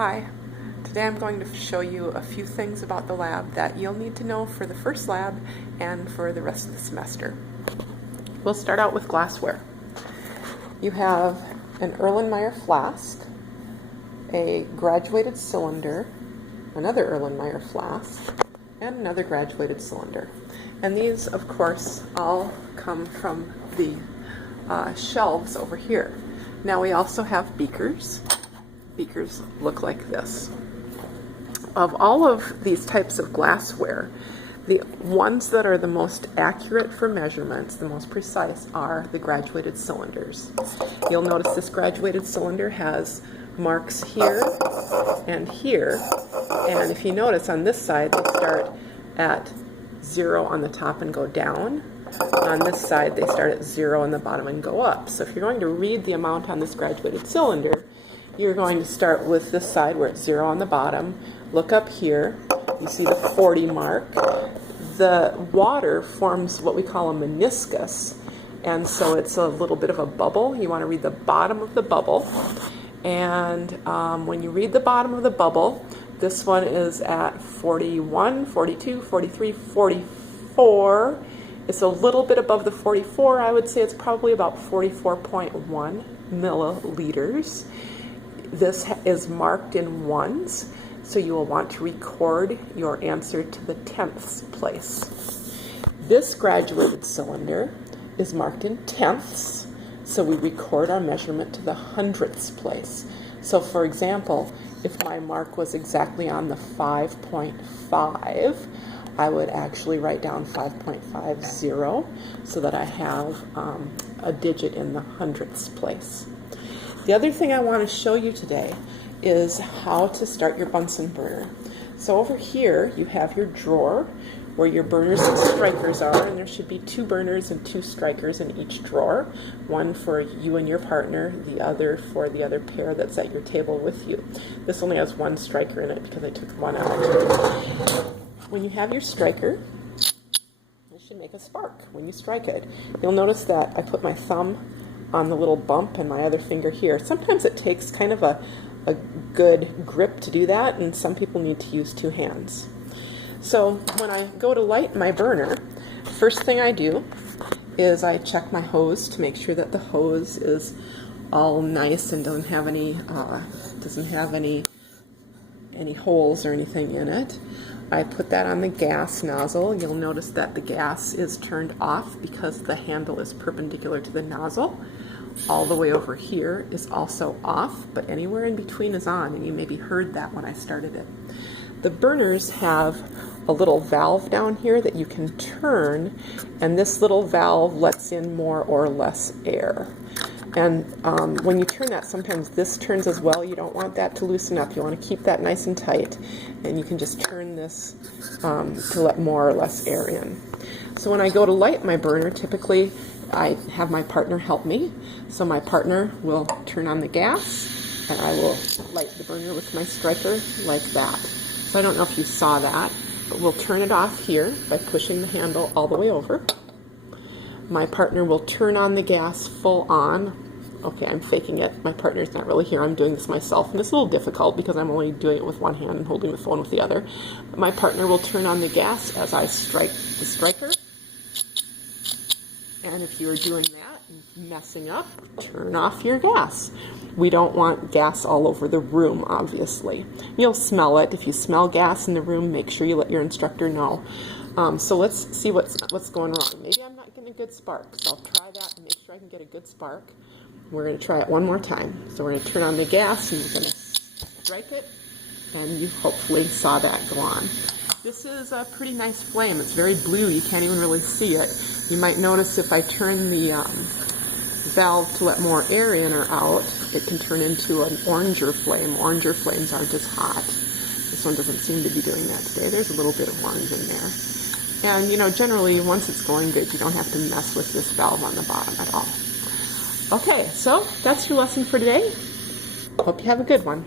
Hi, today I'm going to show you a few things about the lab that you'll need to know for the first lab and for the rest of the semester. We'll start out with glassware. You have an Erlenmeyer flask, a graduated cylinder, another Erlenmeyer flask, and another graduated cylinder. And these, of course, all come from the shelves over here. Now we also have beakers. Beakers look like this. Of all of these types of glassware, the ones that are the most accurate for measurements, the most precise, are the graduated cylinders. You'll notice this graduated cylinder has marks here and here, and if you notice on this side they start at 0 on the top and go down. On this side they start at 0 on the bottom and go up. So if you're going to read the amount on this graduated cylinder, you're going to start with this side where it's 0 on the bottom. Look up here. You see the 40 mark. The water forms what we call a meniscus, and so it's a little bit of a bubble. You want to read the bottom of the bubble. And when you read the bottom of the bubble, this one is at 41, 42, 43, 44. It's a little bit above the 44. I would say it's probably about 44.1 milliliters. This is marked in ones, so you will want to record your answer to the tenths place. This graduated cylinder is marked in tenths, so we record our measurement to the hundredths place. So for example, if my mark was exactly on the 5.5, I would actually write down 5.50 so that I have a digit in the hundredths place. The other thing I want to show you today is how to start your Bunsen burner. So over here you have your drawer where your burners and strikers are, and there should be 2 burners and 2 strikers in each drawer. One for you and your partner, the other for the other pair that's at your table with you. This only has 1 striker in it because I took one out. When you have your striker, it should make a spark when you strike it. You'll notice that I put my thumb on the little bump and my other finger here. Sometimes it takes kind of a good grip to do that, and some people need to use 2 hands. So when I go to light my burner, first thing I do is I check my hose to make sure that the hose is all nice and doesn't have any holes or anything in it. I put that on the gas nozzle. You'll notice that the gas is turned off because the handle is perpendicular to the nozzle. All the way over here is also off, but anywhere in between is on, and you maybe heard that when I started it. The burners have a little valve down here that you can turn, and this little valve lets in more or less air. And when you turn that, sometimes this turns as well. You don't want that to loosen up. You want to keep that nice and tight, and you can just turn this to let more or less air in. So when I go to light my burner, typically I have my partner help me. So my partner will turn on the gas, and I will light the burner with my striker like that. So I don't know if you saw that, but we'll turn it off here by pushing the handle all the way over. My partner will turn on the gas full on. Okay, I'm faking it. My partner's not really here. I'm doing this myself, and it's a little difficult because I'm only doing it with one hand and holding the phone with the other. But my partner will turn on the gas as I strike the striker. And if you're doing that and messing up, turn off your gas. We don't want gas all over the room, obviously. You'll smell it. If you smell gas in the room, make sure you let your instructor know. So let's see what's going wrong. Maybe I'm not getting a good spark, so I'll try that and make sure I can get a good spark. We're going to try it one more time. So we're going to turn on the gas, and we're going to strike it, and you hopefully saw that go on. This is a pretty nice flame. It's very blue. You can't even really see it. You might notice if I turn the valve to let more air in or out, it can turn into an oranger flame. Oranger flames aren't as hot. This one doesn't seem to be doing that today. There's a little bit of orange in there. And, generally, once it's going good, you don't have to mess with this valve on the bottom at all. Okay, so that's your lesson for today. Hope you have a good one.